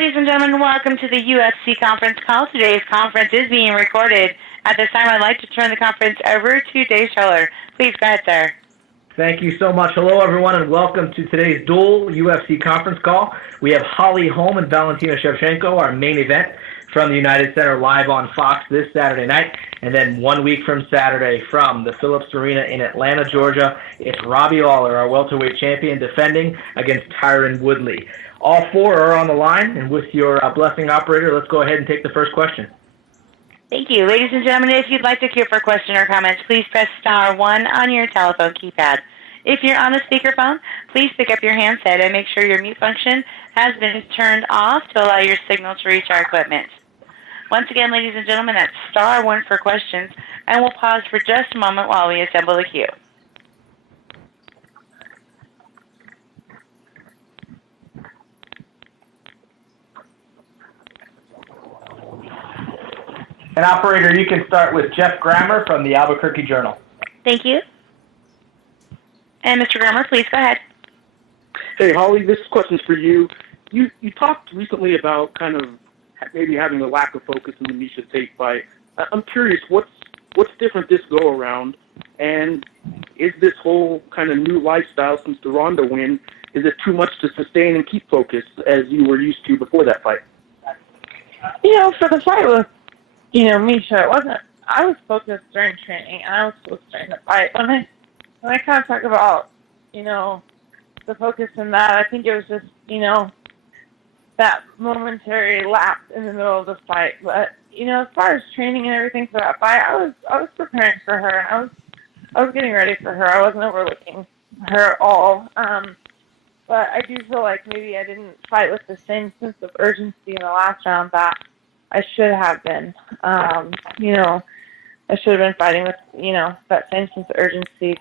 Ladies and gentlemen, welcome to the UFC conference call. Today's conference is being recorded. At this time, I'd like to turn the conference over to Dave Scheller. Please go ahead, sir. Thank you so much. Hello, everyone, and welcome to today's dual UFC conference call. We have Holm and Valentina Shevchenko, our main event from the United Center, live on Fox this Saturday night. And then 1 week from Saturday from the Phillips Arena in Atlanta, Georgia, it's Robbie Lawler, our welterweight champion, defending against Tyron Woodley. All four are on the line, and with your blessing, operator, let's go ahead and take the first question. Thank you. Ladies and gentlemen, if you'd like to queue for a question or comments, please press star 1 on your telephone keypad. If you're on a speakerphone, please pick up your handset and make sure your mute function has been turned off to allow your signal to reach our equipment. Once again, ladies and gentlemen, that's star 1 for questions, and we'll pause for just a moment while we assemble the queue. And operator, you can start with Jeff Grammer from the Albuquerque Journal. Thank you. And Mr. Grammer, please go ahead. Hey, Holly, this question's for you. You talked recently about kind of maybe having a lack of focus in the Miesha Tate fight. I'm curious, what's different this go-around? And is this whole kind of new lifestyle since the Ronda win, is it too much to sustain and keep focused as you were used to before that fight? For the fight with Miesha, I was focused during training, and I was focused during the fight. When I kind of talk about, the focus in that, I think it was just, that momentary lapse in the middle of the fight. But, as far as training and everything for that fight, I was preparing for her, and I was getting ready for her. I wasn't overlooking her at all. But I do feel like maybe I didn't fight with the same sense of urgency in the last round that I should have been. I should have been fighting with, that same sense of urgency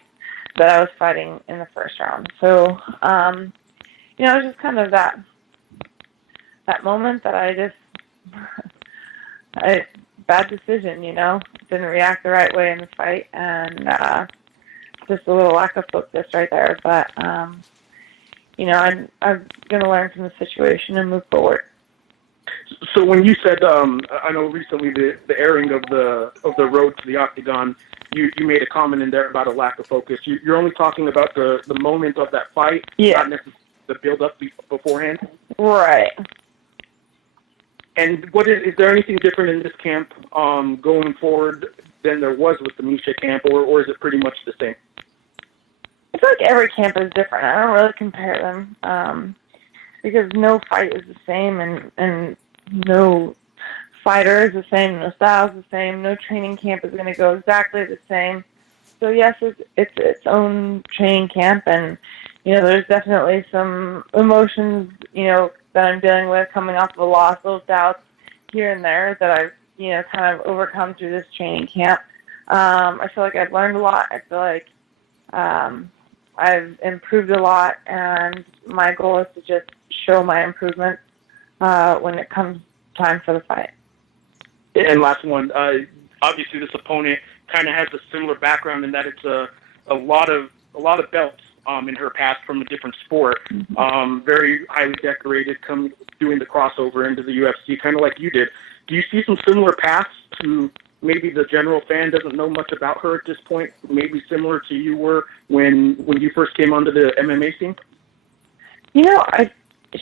that I was fighting in the first round. So, it was just kind of that moment that bad decision, didn't react the right way in the fight, and just a little lack of focus right there. But, I'm going to learn from the situation and move forward. So when you said, I know recently the airing of the road to the octagon, you made a comment in there about a lack of focus. You're only talking about the moment of that fight, not necessarily the build-up beforehand? Right. And is there anything different in this camp going forward than there was with the Miesha camp, or is it pretty much the same? I feel like every camp is different. I don't really compare them because no fight is the same, and no fighter is the same, no style is the same, no training camp is going to go exactly the same. So yes, it's its own training camp, and there's definitely some emotions that I'm dealing with coming off of a loss, those doubts here and there that I've kind of overcome through this training camp. I feel like I've learned a lot. I feel like I've improved a lot, and my goal is to just show my improvements when it comes time for the fight. And last one, obviously this opponent kind of has a similar background in that it's a lot of belts in her past from a different sport. Very highly decorated, doing the crossover into the UFC, kind of like you did. Do you see some similar paths to maybe the general fan doesn't know much about her at this point, maybe similar to you were when you first came onto the MMA scene?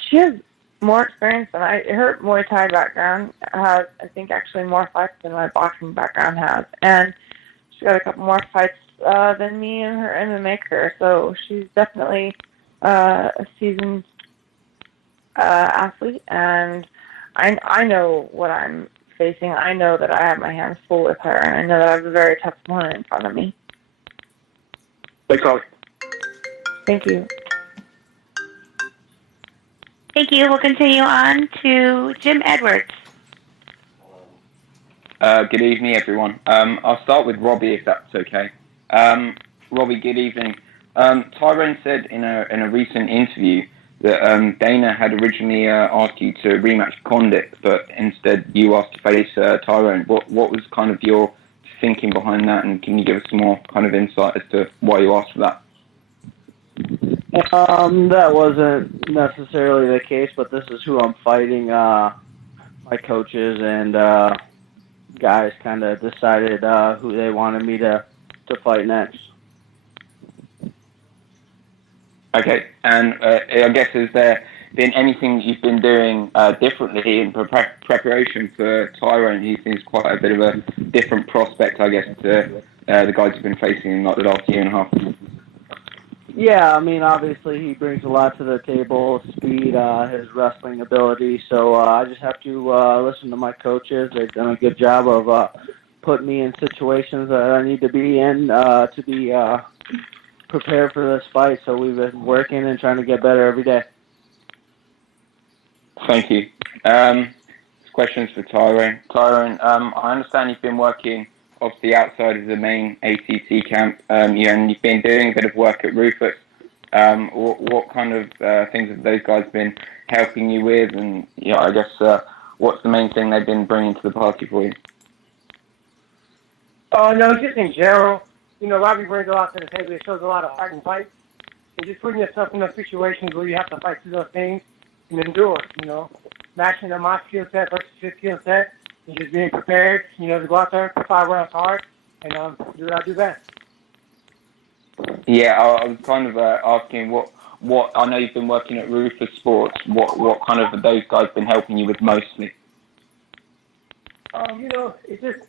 She has more experience than her Muay Thai background has, I think, actually more fights than my boxing background has. And she's got a couple more fights than me in her MMA career. So she's definitely a seasoned athlete. And I know what I'm facing. I know that I have my hands full with her. And I know that I have a very tough opponent in front of me. Thanks, Holly. Thank you. Thank you. We'll continue on to Jim Edwards. Good evening, everyone. I'll start with Robbie, if that's okay. Robbie, good evening. Tyron said in a recent interview that Dana had originally asked you to rematch Condit, but instead you asked to face Tyron. What was kind of your thinking behind that, and can you give us some more kind of insight as to why you asked for that? That wasn't necessarily the case, but this is who I'm fighting. My coaches and guys kind of decided who they wanted me to fight next. Okay, and I guess has there been anything that you've been doing differently in preparation for Tyron? He seems quite a bit of a different prospect, I guess, to the guys you've been facing in like the last year and a half. Yeah, I mean, obviously he brings a lot to the table, speed, his wrestling ability. So I just have to listen to my coaches. They've done a good job of putting me in situations that I need to be in to be prepared for this fight. So we've been working and trying to get better every day. Thank you. Questions for Tyron. Tyron, I understand you've been working obviously outside of the main ACC camp, and you've been doing a bit of work at Rufus. What kind of things have those guys been helping you with, and I guess what's the main thing they've been bringing to the party for you? No, just in general. Robbie brings a lot to the table. He shows a lot of heart and fight. And just putting yourself in those situations where you have to fight through those things and endure, matching my skill set versus his skill set, and just being prepared, to go out there, 5 rounds hard, and do what I do best. Yeah, I was kind of asking what I know you've been working at Rufus Sports. What kind of those guys been helping you with mostly? It's just,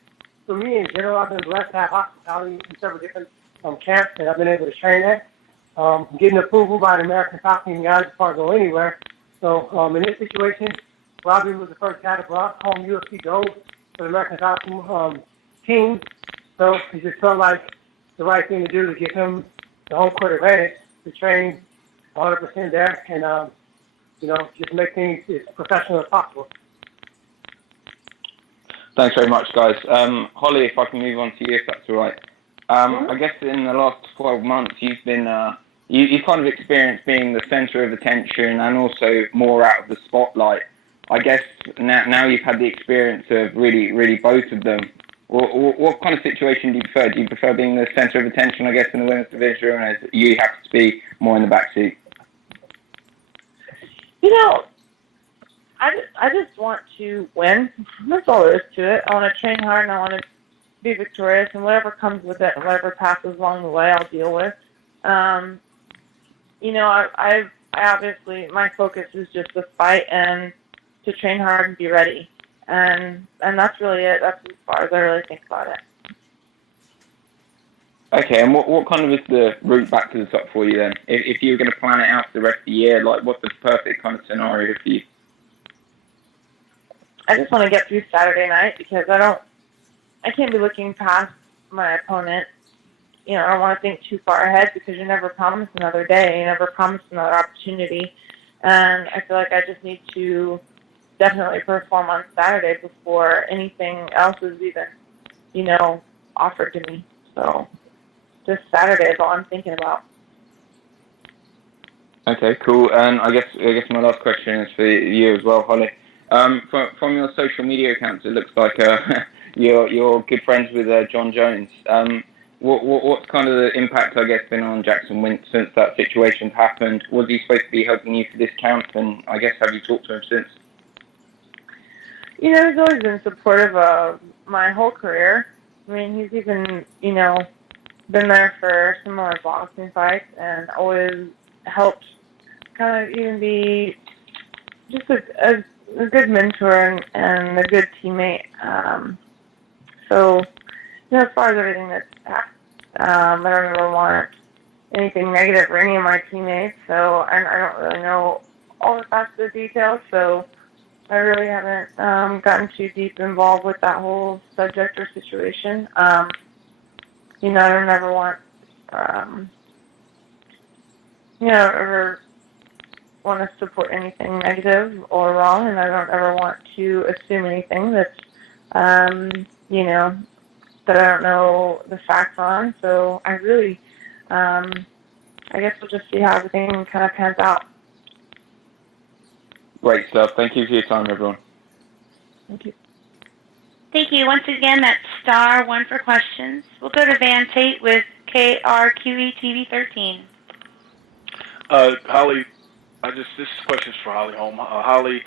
for me in general, I've been blessed to have hospitality in several different camps that I've been able to train at. Getting approval by the American Falcon guys before I go anywhere. So in this situation, Robbie was the first guy that brought home UFC gold for the American Falcon team. So it just felt like the right thing to do to give him the home court advantage to train 100% there and, just make things as professional as possible. Thanks very much, guys. Holly, if I can move on to you, if that's all right. I guess in the last 12 months, you've been you've kind of experienced being the centre of attention and also more out of the spotlight. I guess now you've had the experience of really both of them. What kind of situation do you prefer? Do you prefer being the centre of attention, I guess, in the women's division, or you have to be more in the back seat? I just want to win. That's all there is to it. I want to train hard and I want to be victorious, and whatever comes with it, whatever passes along the way, I'll deal with. I obviously, my focus is just to fight and to train hard and be ready. And that's really it. That's as far as I really think about it. Okay, and what kind of is the route back to the top for you then? If you were going to plan it out for the rest of the year, like what's the perfect kind of scenario for you? I just want to get through Saturday night because I can't be looking past my opponent. I don't want to think too far ahead because you never promise another day. You never promise another opportunity. And I feel like I just need to definitely perform on Saturday before anything else is even, offered to me. So just Saturday is all I'm thinking about. Okay, cool. And I guess my last question is for you as well, Holly. From your social media accounts, it looks like you're good friends with John Jones. What's kind of the impact, I guess, been on Jackson Wintz since that situation's happened? Was he supposed to be helping you for this camp? And I guess, have you talked to him since? He's always been supportive of my whole career. I mean, he's even, been there for similar boxing fights and always helped kind of even be just a good mentor and a good teammate. So, as far as everything that's happened, I don't ever want anything negative for any of my teammates, so I don't really know all the facts of the details, so I really haven't gotten too deep involved with that whole subject or situation. I don't ever want, ever want to support anything negative or wrong, and I don't ever want to assume anything that's, that I don't know the facts on. So I really, I guess we'll just see how everything kind of pans out. Great stuff. Thank you for your time, everyone. Thank you. Thank you. Once again, that's *1 for questions. We'll go to Van Tate with KRQE TV 13. Holly, this question's for Holly Holm. Holly,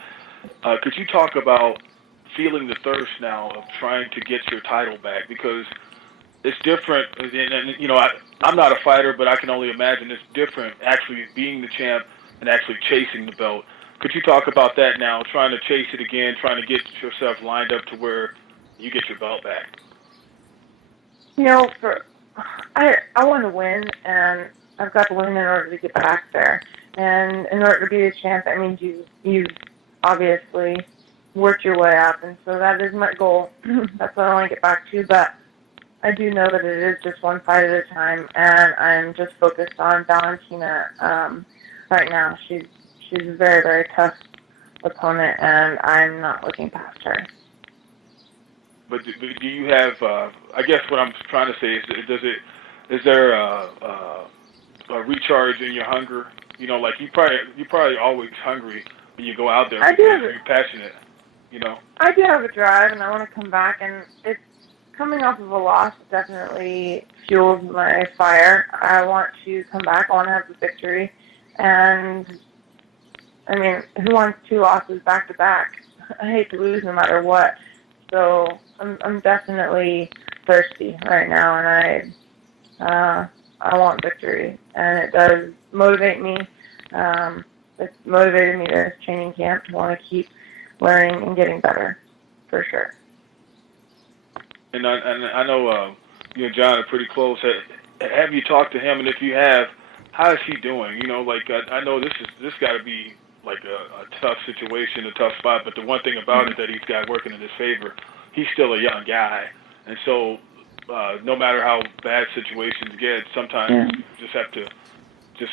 could you talk about feeling the thirst now of trying to get your title back? Because it's different, and you know, I'm not a fighter, but I can only imagine it's different actually being the champ and actually chasing the belt. Could you talk about that now, trying to chase it again, trying to get yourself lined up to where you get your belt back? You know, I want to win, and I've got to win in order to get back there. And in order to be a champ, that means you've obviously worked your way up, and so that is my goal. That's what I want to get back to, but I do know that it is just one fight at a time, and I'm just focused on Valentina right now. She's a very, very tough opponent, and I'm not looking past her. But do you have? I guess what I'm trying to say is there a recharge in your hunger? You know, like you're probably always hungry when you go out there because you're passionate. You know. I do have a drive, and I want to come back, and it's coming off of a loss definitely fuels my fire. I want to come back. I want to have the victory, and I mean, who wants 2 losses back to back? I hate to lose no matter what. So I'm definitely thirsty right now, and I want victory, and it does motivate me. It's motivated me to training camp to want to keep learning and getting better, for sure. And I know you and John are pretty close. Have you talked to him? And if you have, how is he doing? You know, like I know this got to be like a tough situation, a tough spot. But the one thing about it that he's got working in his favor, he's still a young guy, and so no matter how bad situations get, sometimes you just have to just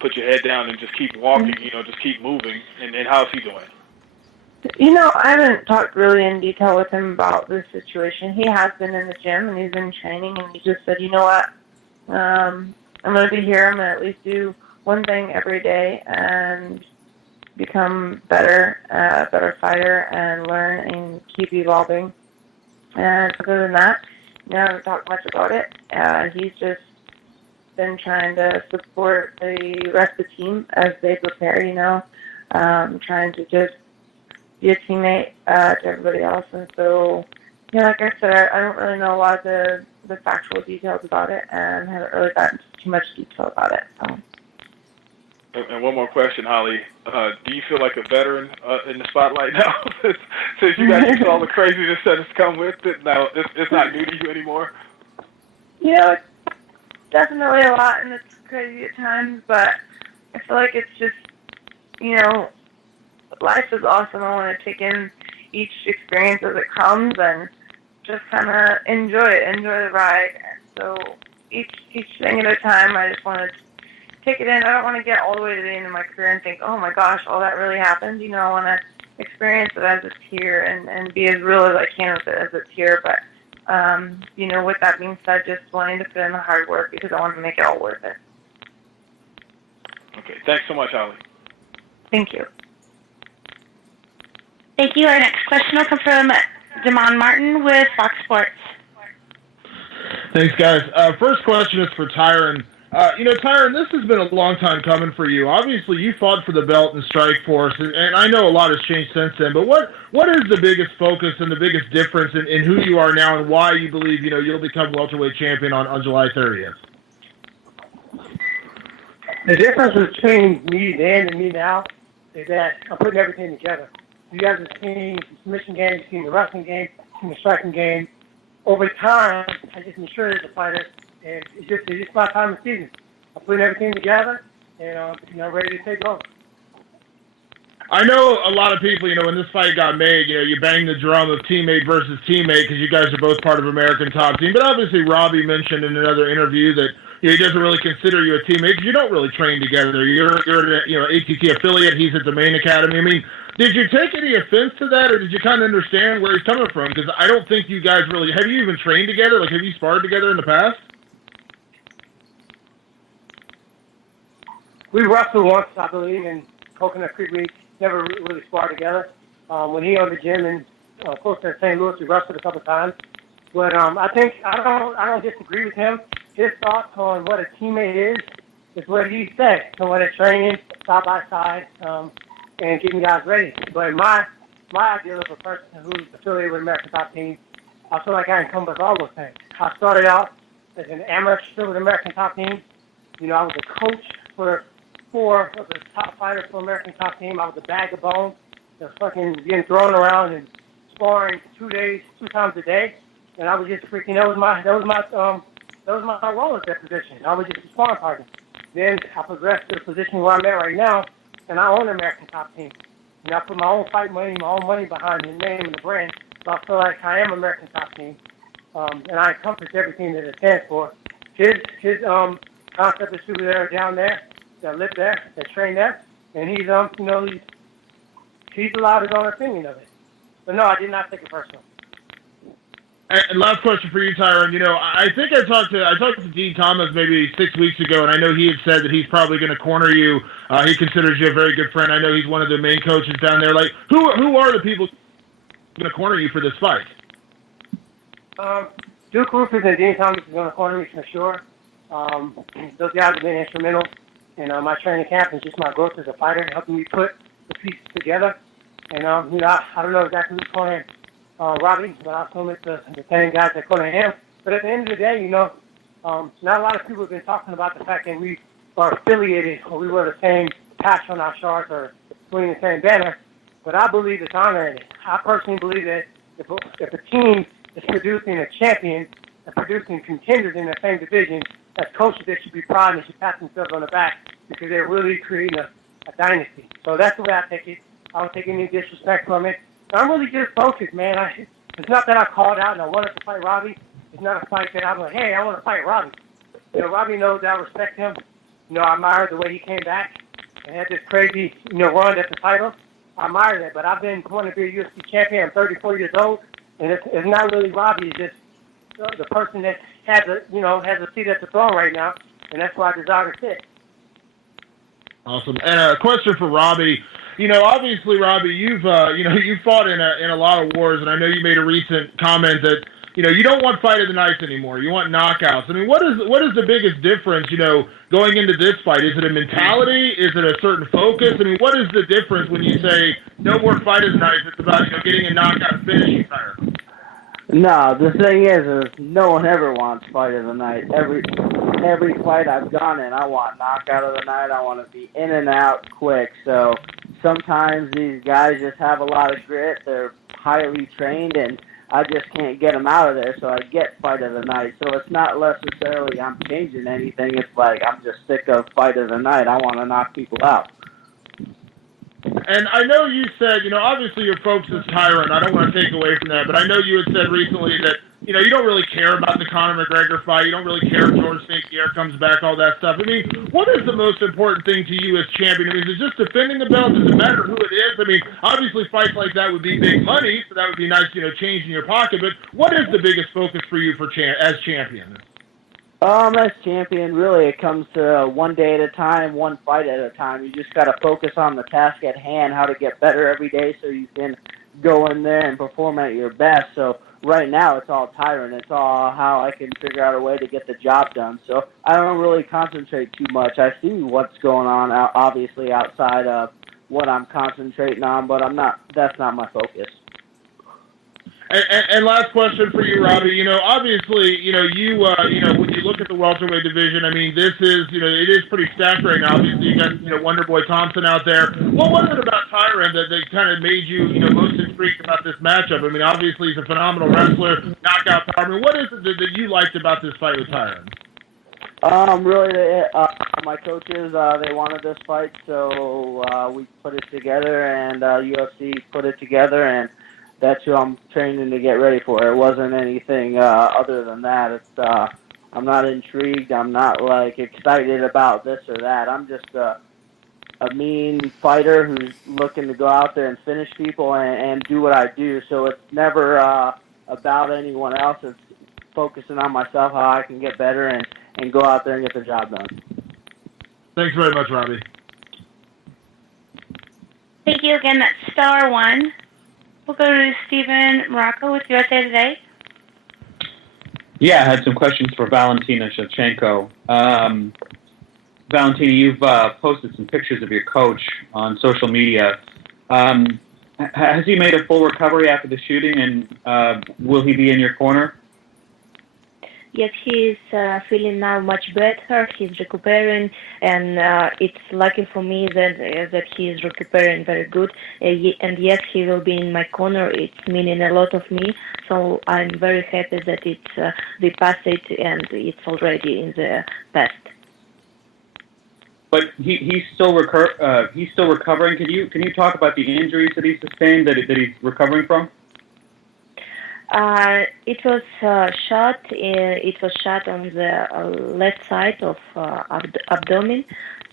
put your head down and just keep walking. You know, just keep moving. And how's he doing? You know, I haven't talked really in detail with him about this situation. He has been in the gym, and he's been training, and he just said, you know what, I'm going to be here. I'm going to at least do one thing every day and become better, a better fighter, and learn and keep evolving. And other than that, I haven't talked much about it. He's just been trying to support the rest of the team as they prepare, you know, trying to just be a teammate to everybody else. And so, you know, like I said, I don't really know a lot of the factual details about it, and haven't really gotten into too much detail about it. So. And one more question, Holly. Do you feel like a veteran in the spotlight now? Since you got used to all the craziness that has come with it, now it's not new to you anymore? You know, it's definitely a lot, and it's crazy at times, but I feel like it's just, you know, life is awesome. I want to take in each experience as it comes and just kind of enjoy the ride. And so each thing at a time, I just want to take it in. I don't want to get all the way to the end of my career and think, oh my gosh, all that really happened. You know, I want to experience it as it's here and be as real as I can with it as it's here. But, you know, with that being said, just wanting to put in the hard work because I want to make it all worth it. Okay. Thanks so much, Holly. Thank you. Thank you. Our next question will come from Damon Martin with Fox Sports. Thanks, guys. First question is for Tyron. You know, Tyron, this has been a long time coming for you. Obviously, you fought for the belt in Strikeforce, and I know a lot has changed since then, but what is the biggest focus and the biggest difference in who you are now and why you believe, you know, you'll become welterweight champion on July 30th? The difference between me then and me now is that I'm putting everything together. You guys have seen the submission game, you've seen the wrestling game, you've seen the striking game. Over time, I just matured as a fighter, and it's just my time of season. I'm putting everything together, and I'm ready to take over. I know a lot of people, you know, when this fight got made, you know, you bang the drum of teammate versus teammate because you guys are both part of American Top Team. But obviously, Robbie mentioned in another interview that he doesn't really consider you a teammate because you don't really train together. You're an ATT affiliate. He's at the main academy. I mean, did you take any offense to that, or did you kind of understand where he's coming from? Because I don't think you guys really – have you even trained together? Like, have you sparred together in the past? We wrestled once, I believe, in Coconut Creek. We never really sparred together. When he owned the gym in close to St. Louis, we wrestled a couple of times. But I think I don't disagree with him. His thoughts on what a teammate is is what he said. So when they're training side by side and getting guys ready. But my ideal of a person who's affiliated with American Top Team, I feel like I encompass all those things. I started out as an amateur with American Top Team. You know, I was a coach for 4 of the top fighters for American Top Team. I was a bag of bones. Just fucking getting thrown around and sparring 2 times a day. And I was just freaking. That was my role at that position. I was just a sparring partner. Then I progressed to the position where I'm at right now, and I own American Top Team. And I put my own fight money, my own money behind the name and the brand. So I feel like I am American Top Team, and I encompass everything that it stands for. His concept is people that are down there, that live there, that train there, and he's allowed his own opinion of it. But no, I did not take it personal. And last question for you, Tyron. You know, I think I talked to Dean Thomas maybe 6 weeks ago, and I know he had said that he's probably going to corner you. He considers you a very good friend. I know he's one of the main coaches down there. Like, who are the people going to corner you for this fight? Duke Rufus and Dean Thomas is going to corner me for sure. Those guys have been instrumental in my training camp and just my growth as a fighter, helping me put the pieces together. And I don't know exactly who's cornering Robbie, but I assume it's the same guys that corner him. But at the end of the day, not a lot of people have been talking about the fact that we are affiliated or we wear the same patch on our shorts or wearing the same banner. But I believe it's honor in it. I personally believe that if a team is producing a champion and producing contenders in the same division, as coaches, they should be proud and they should pat themselves on the back because they're really creating a dynasty. So that's the way I take it. I don't take any disrespect from it. I'm really just focused, man. It's not that I called out and I wanted to fight Robbie. It's not a fight that I'm like, hey, I want to fight Robbie. Robbie knows that I respect him. I admire the way he came back and had this crazy, run at the title. I admire that. But I've been wanting to be a UFC champion. I'm 34 years old, and it's not really Robbie. It's just the person that has a seat at the throne right now, and that's why I desire to sit. Awesome. And a question for Robbie. Obviously, Robbie, you've fought in a lot of wars, and I know you made a recent comment that you don't want fight of the nights anymore. You want knockouts. I mean, what is the biggest difference? Going into this fight, is it a mentality? Is it a certain focus? I mean, what is the difference when you say no more fight of the nights? It's about getting a knockout and finishing fire. No, the thing is no one ever wants fight of the night. Every fight I've gone in, I want knockout of the night. I want to be in and out quick. So sometimes these guys just have a lot of grit. They're highly trained, and I just can't get them out of there. So I get fight of the night. So it's not necessarily I'm changing anything. It's like I'm just sick of fight of the night. I want to knock people out. And I know you said, obviously your focus is Tyron. I don't want to take away from that, but I know you had said recently that, you don't really care about the Conor McGregor fight. You don't really care if George St. Pierre comes back, all that stuff. I mean, what is the most important thing to you as champion? I mean, is it just defending the belt? Does it matter who it is? I mean, obviously fights like that would be big money, so that would be nice, change in your pocket. But what is the biggest focus for you as champion? As champion, really, it comes to one day at a time, one fight at a time. You just got to focus on the task at hand, how to get better every day so you can go in there and perform at your best. So right now, it's all Tyron. It's all how I can figure out a way to get the job done. So I don't really concentrate too much. I see what's going on, obviously, outside of what I'm concentrating on, but that's not my focus. And last question for you, Robbie. Obviously, you when you look at the welterweight division, I mean, this is, it is pretty stacked right now. Obviously, you got, Wonderboy Thompson out there. What was it about Tyron that kind of made you, most intrigued about this matchup? I mean, obviously, he's a phenomenal wrestler, knockout power. I mean, what is it that you liked about this fight with Tyron? Really, my coaches, they wanted this fight, so we put it together, and UFC put it together, and that's who I'm training to get ready for. It wasn't anything other than that. It's I'm not intrigued. I'm not excited about this or that. I'm just a mean fighter who's looking to go out there and finish people and do what I do. So it's never about anyone else. It's focusing on myself, how I can get better and go out there and get the job done. Thanks very much, Robbie. Thank you again. That's *1. We'll go to Stephen Morocco with USA Today. Yeah, I had some questions for Valentina Shevchenko. Valentina, you've posted some pictures of your coach on social media. Has he made a full recovery after the shooting, and will he be in your corner? Yes, he is feeling now much better. He's recuperating, and it's lucky for me that he is recuperating very good. And yes, he will be in my corner. It's meaning a lot of me. So I'm very happy that we passed it and it's already in the past. But he's still recovering. Can you talk about the injuries that he sustained that he's recovering from? It was shot. It was shot on the left side of abdomen.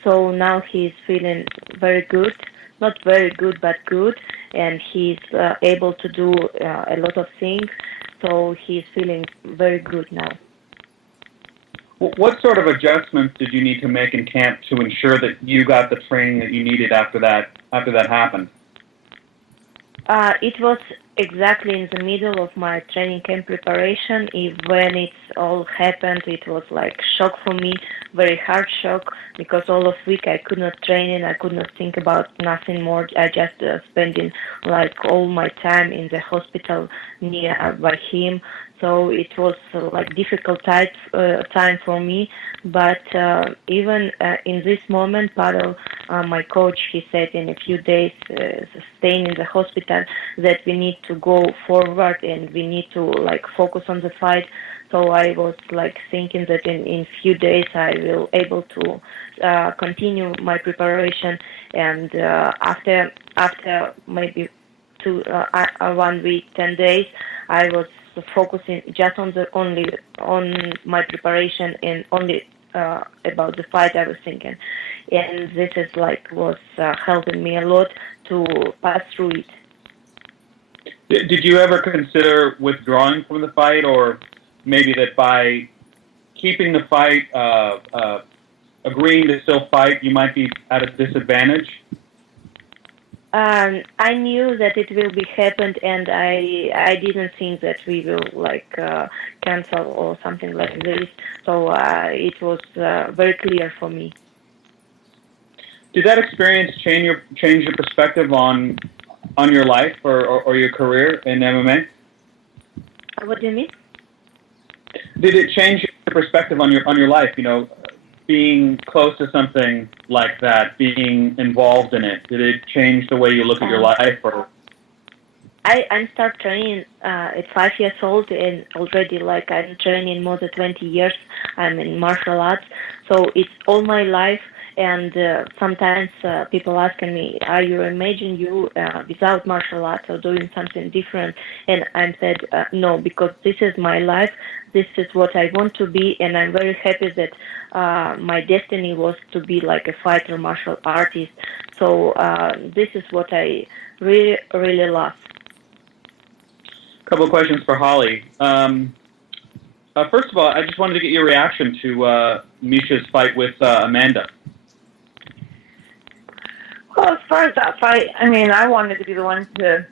So now he's feeling very good. Not very good, but good. And he's able to do a lot of things. So he's feeling very good now. What sort of adjustments did you need to make in camp to ensure that you got the training that you needed after that happened? It was exactly in the middle of my training camp preparation. When it all happened, it was like shock for me, very hard shock, because all of week I could not train and I could not think about nothing more. I just spending like all my time in the hospital near by him. So it was like difficult time for me. But even in this moment, Pavel, my coach, he said in a few days, staying in the hospital, that we need to go forward and we need to like focus on the fight. So I was like thinking that in few days I will able to continue my preparation, and after maybe 1 week, 10 days, I was focusing just on my preparation and only about the fight I was thinking, and this is like was helping me a lot to pass through it. Did you ever consider withdrawing from the fight, or maybe that by keeping the fight, agreeing to still fight, you might be at a disadvantage? I knew that it will be happened, and I didn't think that we will like cancel or something like this. So it was very clear for me. Did that experience change your perspective on your life or your career in MMA? What do you mean? Did it change your perspective on your life? You know, being close to something like that, being involved in it, did it change the way you look at your life? Or I start training at 5 years old, and already like I'm training more than 20 years. I'm in martial arts, so it's all my life. And sometimes people asking me, "Are you imagining you without martial arts or doing something different?" And I said, "No, because this is my life. This is what I want to be, and I'm very happy that my destiny was to be like a fighter, martial artist. So this is what I really, really love." A couple of questions for Holly. First of all, I just wanted to get your reaction to Misha's fight with Amanda. Well, as far as that fight, I mean, I wanted to be the one to,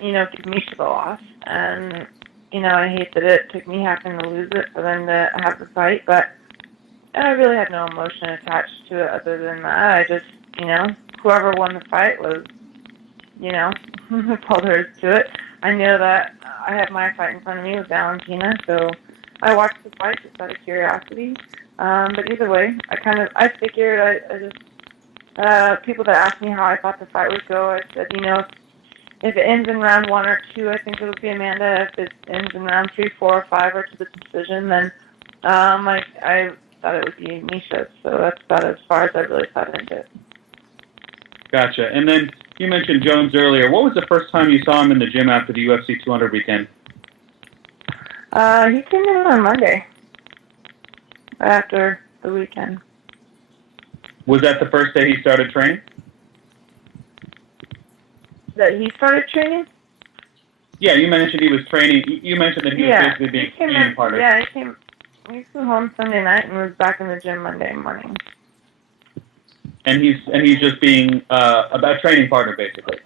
give Misha the loss. And, I hate that it took me having to lose it for them to have the fight. But I really had no emotion attached to it other than that. I just, whoever won the fight was, that's all there is to it. I know that I had my fight in front of me with Valentina, so I watched the fight just out of curiosity. But either way, I figured I just, people that asked me how I thought the fight would go, I said, if it ends in round 1 or 2, I think it would be Amanda. If it ends in round 3, 4, or 5, or to the decision, then I thought it would be Misha. So that's about as far as I really thought into it. Gotcha. And then you mentioned Jones earlier. What was the first time you saw him in the gym after the UFC 200 weekend? He came in on Monday, after the weekend. Was that the first day he started training? That he started training? Yeah, you mentioned he was training. You mentioned that he was basically being a training partner. Yeah, he flew home Sunday night and was back in the gym Monday morning. And he's just being a training partner, basically.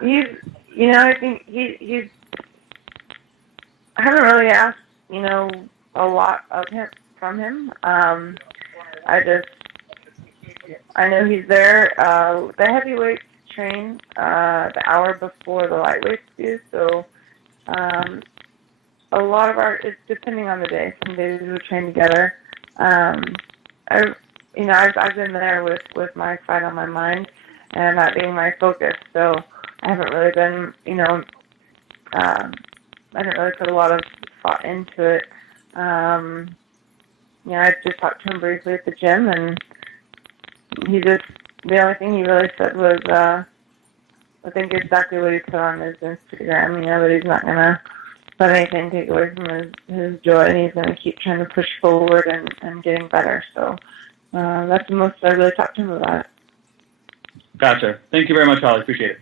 I think he's. I haven't really asked, a lot of him from him. I know he's there. The heavyweights train the hour before the lightweights do, so a lot of it's depending on the day. Some days we train together. I've been there with my fight on my mind and that being my focus. So I haven't really been, I didn't really put a lot of thought into it. I just talked to him briefly at the gym, and the only thing he really said was, I think exactly what he put on his Instagram, that he's not going to let anything take away from his joy, and he's going to keep trying to push forward and getting better. So that's the most I really talked to him about. Gotcha. Thank you very much, Holly. Appreciate it.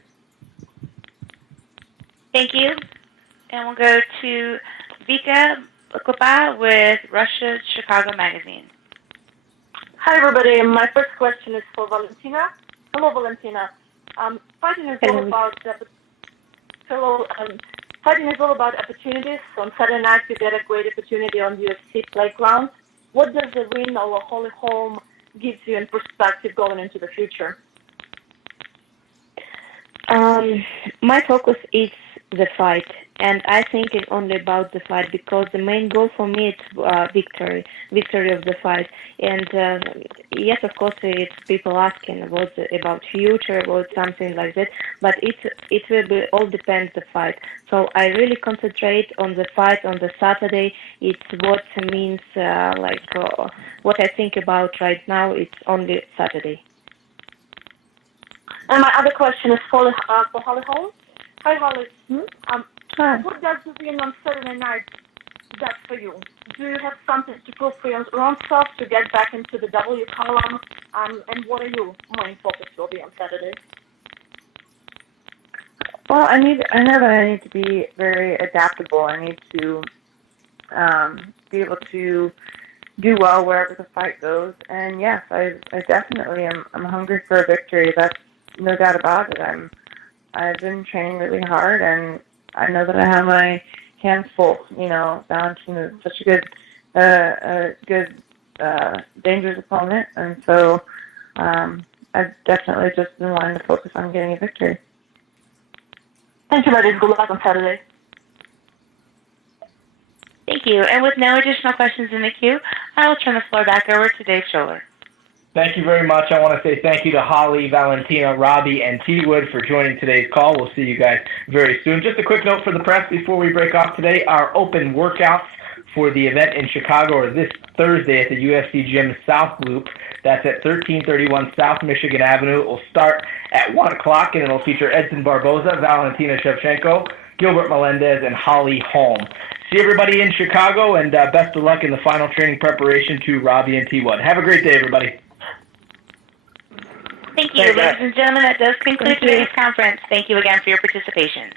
Thank you. And we'll go to Vika Kopa with Russia Chicago Magazine. Hi, everybody. My first question is for Valentina. Hello, Valentina. Fighting is all about fighting is all about opportunities. So on Saturday night, you get a great opportunity on UFC playground. What does the win over Holm gives you in perspective going into the future? My focus is the fight, and I think it's only about the fight because the main goal for me is victory of the fight. And yes, of course, it's people asking about future, about something like that, but it will be all depends the fight. So I really concentrate on the fight on the Saturday. It's what means what I think about right now. It's only Saturday. And my other question is for Holly Holm. Hi, Holly. Hi. What does the win on Saturday night do for you? Do you have something to prove for your own self to get back into the W column? And what are your main focus will be on Saturday? Well, I know that I need to be very adaptable. I need to be able to do well wherever the fight goes. And yes, I definitely am. I'm hungry for a victory. That's no doubt about it. I've been training really hard, and I know that I have my hands full. Valentina is such a good, dangerous opponent, and so I've definitely just been wanting to focus on getting a victory. Thank you, ladies. Good luck on Saturday. Thank you. And with no additional questions in the queue, I will turn the floor back over to Dave Scholler. Thank you very much. I want to say thank you to Holly, Valentina, Robbie, and T-Wood for joining today's call. We'll see you guys very soon. Just a quick note for the press before we break off today. Our open workouts for the event in Chicago are this Thursday at the UFC Gym South Loop. That's at 1331 South Michigan Avenue. It will start at 1 o'clock, and it will feature Edson Barboza, Valentina Shevchenko, Gilbert Melendez, and Holly Holm. See everybody in Chicago, and best of luck in the final training preparation to Robbie and T-Wood. Have a great day, everybody. Thank you, ladies and gentlemen. That does conclude today's conference. Thank you again for your participation.